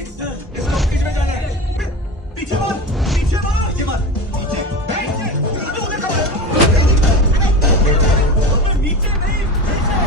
इसको बीच में जाना है। पीछे मार, पीछे मार, पीछे मार, पीछे, पीछे, उधर खड़ा है। नीचे नहीं, पीछे।